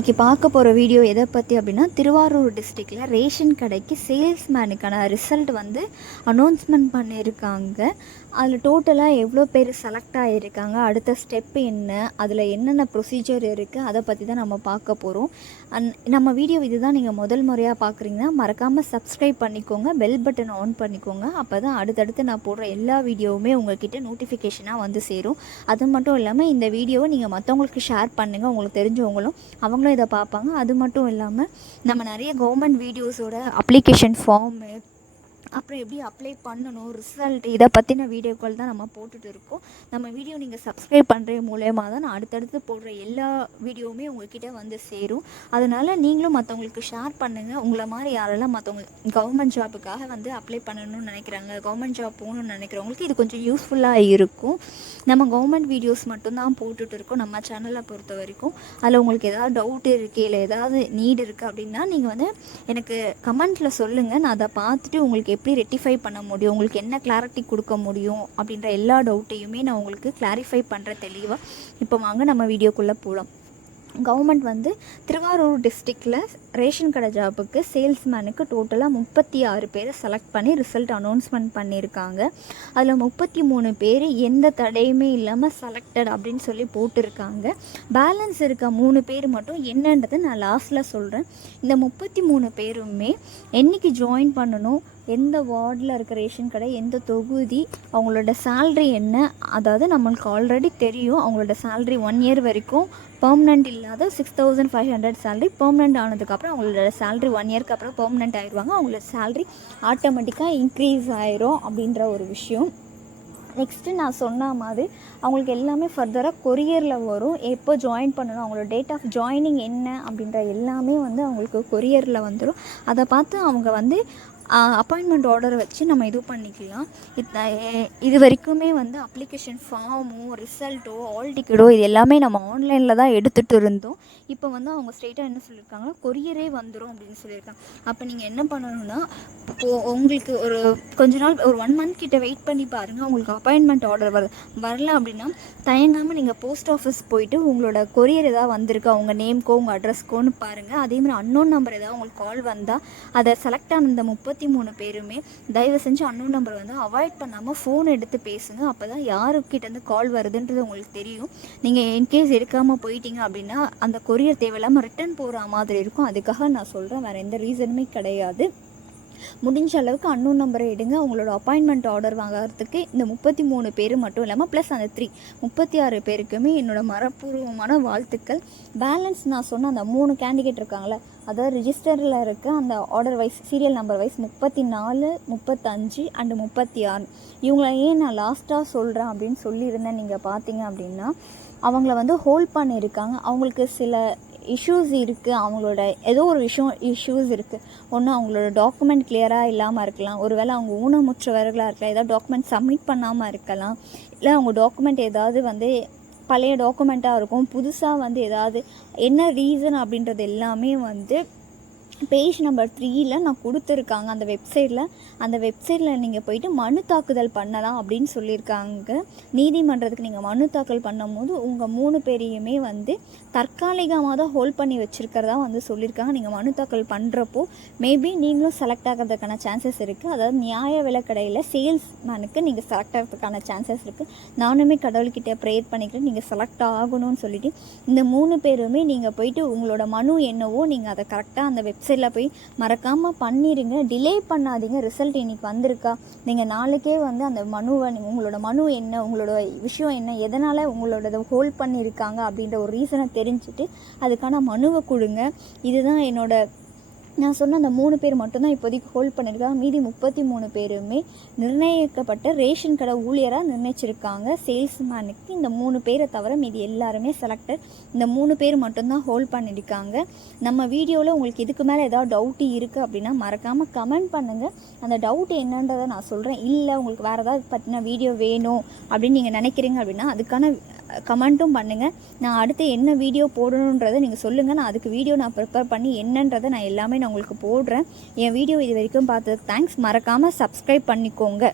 இன்றைக்கி பார்க்க போகிற வீடியோ எதை பற்றி அப்படின்னா, திருவாரூர் டிஸ்ட்ரிக்டில் ரேஷன் கடைக்கு சேல்ஸ்மேனுக்கான ரிசல்ட் வந்து அனௌன்ஸ்மெண்ட் பண்ணியிருக்காங்க. அதில் டோட்டலாக எவ்வளோ பேர் செலக்ட் ஆகியிருக்காங்க, அடுத்த ஸ்டெப் என்ன, அதில் என்னென்ன ப்ரொசீஜர் இருக்குது, அதை பற்றி தான் நம்ம பார்க்க போகிறோம். நம்ம வீடியோ இதுதான் நீங்கள் முதல் முறையாக பார்க்குறீங்கன்னா மறக்காமல் சப்ஸ்கிரைப் பண்ணிக்கோங்க, பெல் பட்டன் ஆன் பண்ணிக்கோங்க. அப்போ தான் அடுத்தடுத்து நான் போடுற எல்லா வீடியோவுமே உங்கள்கிட்ட நோட்டிஃபிகேஷனாக வந்து சேரும். அது மட்டும் இல்லாமல் இந்த வீடியோவை நீங்கள் மற்றவங்களுக்கு ஷேர் பண்ணுங்கள், உங்களுக்கு தெரிஞ்சவங்களும் அவங்களும் இதை பார்ப்பாங்க. அது மட்டும் இல்லாமல் நம்ம நிறைய கவர்மெண்ட் வீடியோஸோட அப்ளிகேஷன் ஃபார்மு, அப்புறம் எப்படி அப்ளை பண்ணணும், ரிசல்ட், இதை பற்றின வீடியோக்கள் தான் நம்ம போட்டுட்டு இருக்கோம். நம்ம வீடியோ நீங்கள் சப்ஸ்கிரைப் பண்ணுற மூலயமா தான் நான் அடுத்தடுத்து போடுற எல்லா வீடியோவுமே உங்கள்கிட்ட வந்து சேரும். அதனால் நீங்களும் மற்றவங்களுக்கு ஷேர் பண்ணுங்கள். உங்களை மாதிரி யாரெல்லாம் மற்றவங்க கவர்மெண்ட் ஜாபுக்காக வந்து அப்ளை பண்ணணும்னு நினைக்கிறாங்க, கவர்மெண்ட் ஜாப் போகணுன்னு நினைக்கிறவங்களுக்கு இது கொஞ்சம் யூஸ்ஃபுல்லாக இருக்கும். நம்ம கவர்மெண்ட் வீடியோஸ் மட்டும்தான் போட்டுட்டு இருக்கோம் நம்ம சேனலை பொறுத்த வரைக்கும். அதில் உங்களுக்கு ஏதாவது டவுட் இருக்குது, இல்லை ஏதாவது நீட் இருக்குது அப்படின்னா நீங்கள் வந்து எனக்கு கமெண்ட்டில் சொல்லுங்கள். நான் அதை பார்த்துட்டு உங்களுக்கு எப்படி ரெக்டிஃபை பண்ண முடியும், உங்களுக்கு என்ன கிளாரிட்டி கொடுக்க முடியும் அப்படின்ற எல்லா டவுட்டையுமே நான் உங்களுக்கு கிளாரிஃபை பண்ணுறேன் தெளிவாக. இப்போ வாங்க நம்ம வீடியோக்குள்ளே போகலாம். கவர்மெண்ட் வந்து திருவாரூர் டிஸ்ட்ரிக்டில் ரேஷன் கடை ஜாபுக்கு சேல்ஸ்மேனுக்கு டோட்டலாக 36 பேரை செலக்ட் பண்ணி ரிசல்ட் அனௌன்ஸ்மெண்ட் பண்ணியிருக்காங்க. அதில் 33 பேர் எந்த தடையுமே இல்லாமல் செலக்டட் அப்படின்னு சொல்லி போட்டிருக்காங்க. பேலன்ஸ் இருக்க 3 பேர் மட்டும் என்னன்றது நான் லாஸ்ட்டில் சொல்கிறேன். இந்த 33 பேருமே என்றைக்கு ஜாயின் பண்ணணும், எந்த வார்டில் இருக்க ரேஷன் கடை, எந்த தொகுதி, அவங்களோட சேல்ரி என்ன, அதாவது நம்மளுக்கு ஆல்ரெடி தெரியும் அவங்களோட சேல்ரி 1 இயர் வரைக்கும் பெர்மனெண்ட் இல்லாத 6500 சேல்ரி, பெர்மனெண்ட் ஆனதுக்கப்புறம் அவங்களோட சேல்ரி 1 இயர்க்கு அப்புறம் பெர்மனெண்ட் ஆயிடுவாங்க. அவங்களோட சேல்ரி ஆட்டோமேட்டிக்காக இன்க்ரீஸ் ஆயிரும் அப்படின்ற ஒரு விஷயம். நெக்ஸ்ட்டு நான் சொன்ன மாதிரி அவங்களுக்கு எல்லாமே ஃபர்தராக கொரியரில் வரும். எப்போ ஜாயின் பண்ணணும், அவங்களோட டேட் ஆஃப் ஜாயினிங் என்ன அப்படின்ற எல்லாமே வந்து அவங்களுக்கு கொரியரில் வந்துடும். அதை பார்த்து அவங்க வந்து அப்பாயின்மெண்ட் ஆர்டரை வச்சு நம்ம இது பண்ணிக்கலாம். இது வரைக்குமே வந்து அப்ளிகேஷன் ஃபார்மோ, ரிசல்ட்டோ, ஆல் டிக்கெட்டோ இது எல்லாமே நம்ம ஆன்லைனில் தான் எடுத்துகிட்டு இருந்தோம். இப்போ வந்து அவங்க ஸ்ட்ரெயிட்டாக என்ன சொல்லியிருக்காங்கன்னா கொரியரே வந்துடும் அப்படின்னு சொல்லியிருக்காங்க. அப்போ நீங்கள் என்ன பண்ணணும்னா, இப்போது உங்களுக்கு ஒரு கொஞ்ச நாள் ஒரு 1 மந்த் கிட்ட வெயிட் பண்ணி பாருங்கள். உங்களுக்கு அப்பாயின்மெண்ட் ஆர்டர் வரல அப்படின்னா தயங்காமல் நீங்கள் போஸ்ட் ஆஃபீஸ் போயிட்டு உங்களோட கொரியர் ஏதாவது வந்திருக்கா, உங்கள் நேம்க்கோ உங்கள் அட்ரஸ்க்கோன்னு பாருங்கள். அதேமாதிரி அன்னோன் நம்பர் ஏதாவது உங்களுக்கு கால் வந்தால் அதை செலக்ட் ஆன இந்த 33 பேருமே தயவு செஞ்சு அன்னோன் நம்பர் வந்து அவாய்ட் பண்ணாமல் ஃபோன் எடுத்து பேசுங்க. அப்போ தான் யாருக்கிட்டேருந்து கால் வருதுன்றது உங்களுக்கு தெரியும். நீங்கள் இன்கேஸ் எடுக்காமல் போயிட்டீங்க அப்படின்னா அந்த கொரியர் தேவையில்லாமல் ரிட்டன் போகிற மாதிரி இருக்கும். அதுக்காக நான் சொல்கிறேன், வேறு எந்த ரீசனுமே கிடையாது. முடிஞ்ச அளவுக்கு அன்னோன் நம்பரை எடுங்க. உங்களோட அப்பாயின்மெண்ட் ஆர்டர் வாங்கிறதுக்கு இந்த 33 பேர் மட்டும் இல்லாமல் ப்ளஸ் அந்த 36 பேருக்குமே என்னோடய மனப்பூர்வமான வாழ்த்துக்கள். பேலன்ஸ் நான் சொன்ன அந்த 3 கேண்டிடேட் இருக்காங்களே, அதாவது ரிஜிஸ்டரில் இருக்க அந்த order wise serial number wise 34, 35 and 36 இவங்களை ஏன் நான் லாஸ்ட்டாக சொல்கிறேன் அப்படின்னு சொல்லியிருந்தேன். நீங்கள் பார்த்தீங்க அப்படின்னா அவங்கள வந்து ஹோல்ட் பண்ணியிருக்காங்க. அவங்களுக்கு சில இஷ்யூஸ் இருக்குது, அவங்களோட ஏதோ ஒரு இஷ்யூஸ் இருக்குது. ஒன்று அவங்களோட டாக்குமெண்ட் கிளியராக இல்லாமல் இருக்கலாம், ஒருவேளை அவங்க ஊனமுற்றவர்களாக இருக்கலாம், ஏதாவது டாக்குமெண்ட் சப்மிட் பண்ணாமல் இருக்கலாம், இல்லை அவங்க டாக்குமெண்ட் ஏதாவது வந்து பழைய டாக்குமெண்ட்டாக இருக்கும், புதுசாக வந்து ஏதாவது என்ன ரீசன் அப்படின்றது எல்லாமே வந்து பேஜ் நம்பர் 3 நான் கொடுத்துருக்காங்க. அந்த வெப்சைட்டில் நீங்கள் போயிட்டு மனு தாக்குதல் பண்ணலாம் அப்படின்னு சொல்லியிருக்காங்க. நீதிமன்றத்துக்கு நீங்கள் மனு தாக்கல் பண்ணும்போது உங்கள் 3 பேரையுமே வந்து தற்காலிகமாக தான் ஹோல்ட் பண்ணி வச்சுருக்கிறதா வந்து சொல்லியிருக்காங்க. நீங்கள் மனு தாக்கல் பண்ணுறப்போ மேபி நீங்களும் செலக்ட் ஆகிறதுக்கான சான்சஸ் இருக்குது. அதாவது நியாய விலைக்கடையில் சேல்ஸ்மேனுக்கு நீங்கள் செலக்ட் ஆகிறதுக்கான சான்சஸ் இருக்குது. நானுமே கடவுள்கிட்ட ப்ரேயர் பண்ணிக்கிறேன் நீங்கள் செலக்ட் ஆகணும்னு சொல்லிவிட்டு இந்த 3 பேருமே நீங்கள் போயிட்டு உங்களோட மனு என்னவோ நீங்கள் அதை கரெக்டாக அந்த வெப்சைட்டில் போய் மறக்காமல் பண்ணிடுங்க. டிலே பண்ணாதீங்க. ரிசல்ட் இன்றைக்கி வந்திருக்கா, நீங்கள் நாளைக்கே வந்து அந்த மனுவை உங்களோட மனு என்ன, உங்களோட விஷயம் என்ன, எதனால் உங்களோட ஹோல்ட் பண்ணியிருக்காங்க அப்படின்ற ஒரு ரீசனை தெரிஞ்சுட்டு அதுக்கான மனுவை கொடுங்க. இதுதான் நான் சொன்ன அந்த 3 பேர் மட்டும்தான் இப்போதைக்கு ஹோல்ட் பண்ணியிருக்காங்க. மீதி 33 பேருமே நிர்ணயிக்கப்பட்ட ரேஷன் கடை ஊழியராக நிர்ணயிச்சிருக்காங்க. சேல்ஸ்மேனுக்கு இந்த 3 பேரை தவிர மீதி எல்லாருமே செலக்டட். இந்த 3 பேர் மட்டும்தான் ஹோல்ட் பண்ணியிருக்காங்க. நம்ம வீடியோவில் உங்களுக்கு இதுக்கு மேலே ஏதாவது டவுட்டு இருக்குது அப்படின்னா மறக்காமல் கமெண்ட் பண்ணுங்கள். அந்த டவுட் என்னன்றதை நான் சொல்கிறேன். இல்லை உங்களுக்கு வேறு ஏதாவது பற்றின வீடியோ வேணும் அப்படின்னு நீங்கள் நினைக்கிறீங்க அப்படின்னா அதுக்கான கமெண்ட்டும் பண்ணுங்கள். நான் அடுத்து என்ன வீடியோ போடணுன்றதை நீங்கள் சொல்லுங்கள். நான் அதுக்கு வீடியோ நான் ப்ரிப்பேர் பண்ணி என்னன்றதை நான் எல்லாமே நான் உங்களுக்கு போடுறேன். என் வீடியோ இது வரைக்கும் பார்த்ததுக்கு தேங்க்ஸ். மறக்காமல் சப்ஸ்கிரைப் பண்ணிக்கோங்க.